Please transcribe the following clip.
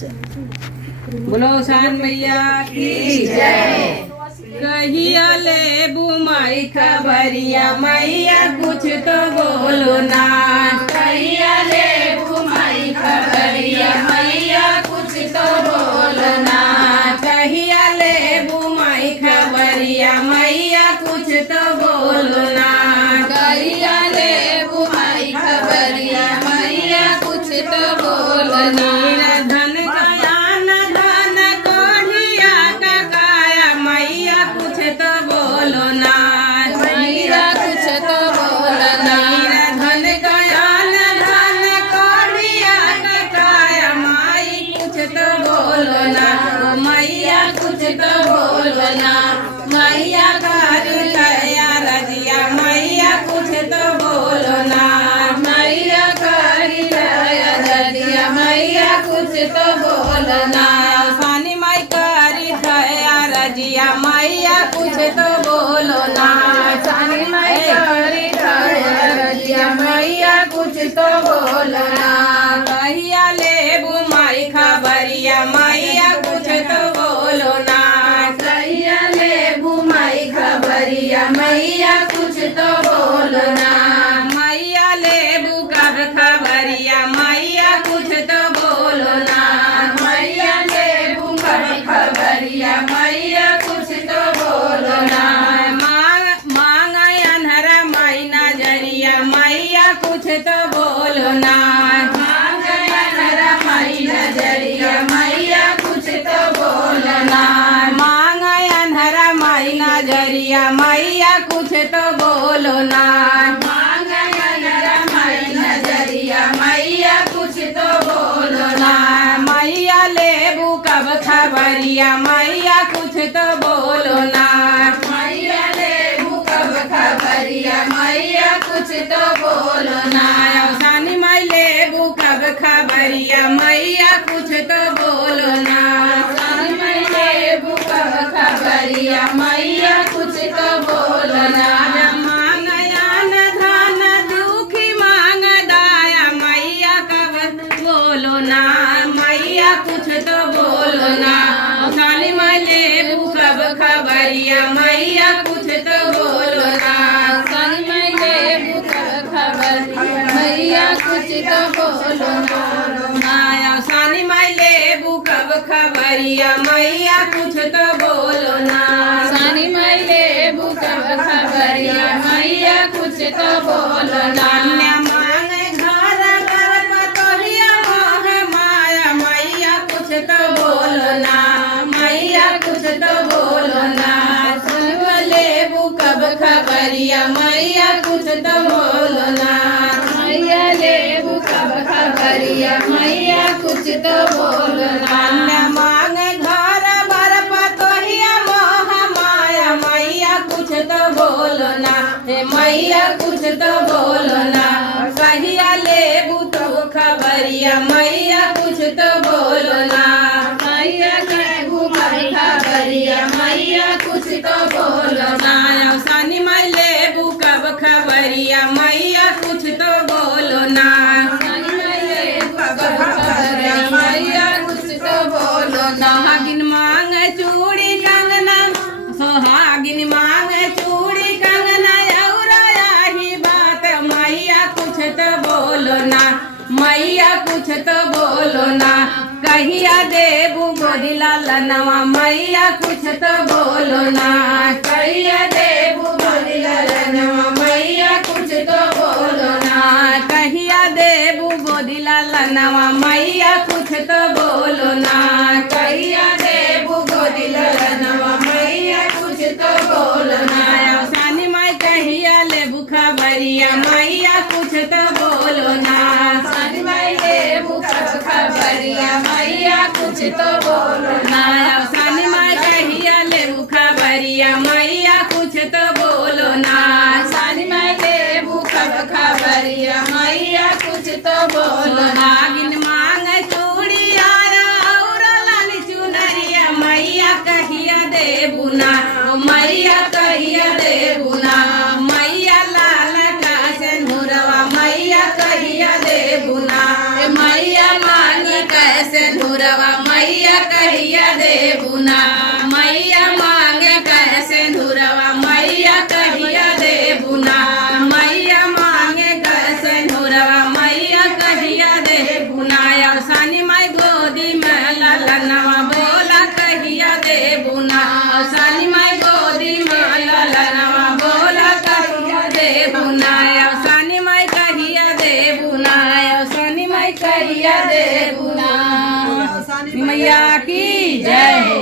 बोलो शान मैया की जय। कहिया ले बुमाई खबरिया मैया कुछ तो बोलो ना। कहिया ले बुमाई खबरिया मैया कुछ तो बोलो ना। कहिया ले बुमाई खबरिया मैया कुछ तो बोलो ना। कहिया ले बुमाई खबरिया मैया कुछ तो बोलो ना। धन गया न धन कोढ़िया का काया मैया कुछ तो बोलो ना। मैया कुछ तो बोलो ना। धन गया न धन कोढ़िया का काया माई कुछ तो बोलो ना। मैया कुछ तो बोलो ना। मैया कर कया रजिया मैया कुछ तो बोलो ना। मैया कर कया रजिया मैया कुछ तो बोलो ना। सानी माई करी कया रजिया मैया कुछ तो बोलो ना। सानी माई करी कया रजिया मैया कुछ तो बोलो ना। कहिया ले बुमाई खबरिया मैया कुछ तो बोलो ना। कहिया ले बुमाई खबरिया मैया कुछ तो बोलो ना। मैया ले बुकब खबरिया मैया कुछ तो बोलो ना। मैया ले बुकब खबरिया मैया कुछ तो बोलो ना। मांग अनहरा माई नजरिया मैया कुछ तो बोलो ना। मांग अनहरा माई नजरिया मैया कुछ तो बोलो ना। मांग अनहरा माई नजरिया मैया कुछ तो बोलो ना। मांग अनहरा माई नजरिया मैया कुछ तो बोलो ना। मैया ले बुकब खबरिया मैया कुछ तो बोलो ना। मैया ले बुकब खबरिया मैया कुछ तो बोलो ना। सानी माई ले बुकब खबरिया मैया कुछ तो बोलो ना। सानी माई ले बुकब खबरिया मैया कुछ तो बोलो ना। मांगया न धन दुखी मांग दाया मैया कब बोलो ना। मैया कुछ तो बोलो ना। सानी माई ले बुकब खबरिया मैया कुछ तो बोलो ना। सानी माई ले बुकब खबरिया मैया कुछ तो बोलो ना। माया सानी माई ले बुकब खबरिया मैया कुछ तो बोलो ना। सानी माई ले बुकब खबरिया मैया कुछ तो बोलो ना। मांग घर घर पतोहिया मोह माया मैया कुछ तो बोलो ना। मैया कुछ तो बोलो ना। सुन ले बुकब खबरिया मैया कुछ तो बोलो ना। मैया ले बुकब खबरिया मैया कुछ तो बोलो ना। मांग घर भर पतोहिया मोह माया मैया कुछ तो बोलो ना। हे मैया कुछ तो बोलो ना। कहिया ले बुकब खबरिया मैया कुछ तो बोलो ना। मैया ले बुकब खबरिया मैया कुछ तो बोलो ना। सानी माई ले बुकब खबरिया मैया कुछ तो बोलो ना। सानी माई ले बुकब खबरिया मैया कुछ तो बोलो ना। सोहागिन मांग चूड़ी कंगना सोहागिन मांग चूड़ी कंगना और यही बात मैया कुछ तो बोलो ना। मैया कुछ तो बोलो ना। कहिया देबू गोदी लालनवा मैया कुछ तो बोलो ना। कहिया देबू गोदी लालनवा मैया कुछ तो बोलो ना। कहिया देबू गोदी लालनवा मैया कुछ तो बोलो ना। कहिया देबू गोदी लालनवा मैया कुछ तो बोलो ना। सानी माई कहिया ले खबरिया मैया कुछ तो बोलो ना। सानी माई ले खबरिया मैया कुछ तो बोलो ना। सानी माई कहिया ले खबरिया मैया कुछ तो बोलो ना। सानी माई ले खबरिया मैया कुछ तो बोलो ना। गिन मांग चूड़िया और लाली चुनरिया मैया कहिया देबू ना। मैया कहिया देबू ना। मैया लाल का सिंदूरवा मैया कहिया देबू ना। मैया मांगी कैसे नूर सिंदूरवा मैया कहिया देबुना मैया मांगे कर सिंदूरवा मैया कहिया देबुना मैया मांगे कर सिंदूरवा मैया कहिया देबुना सानी माई गोदी में ललनवा बोला कहिया देबुना सानी माई गोदी में ललनवा बोला कहिया देबुना सानी माई कहिया देबुना सानी माई कहिया देबुना मैया की जय हो।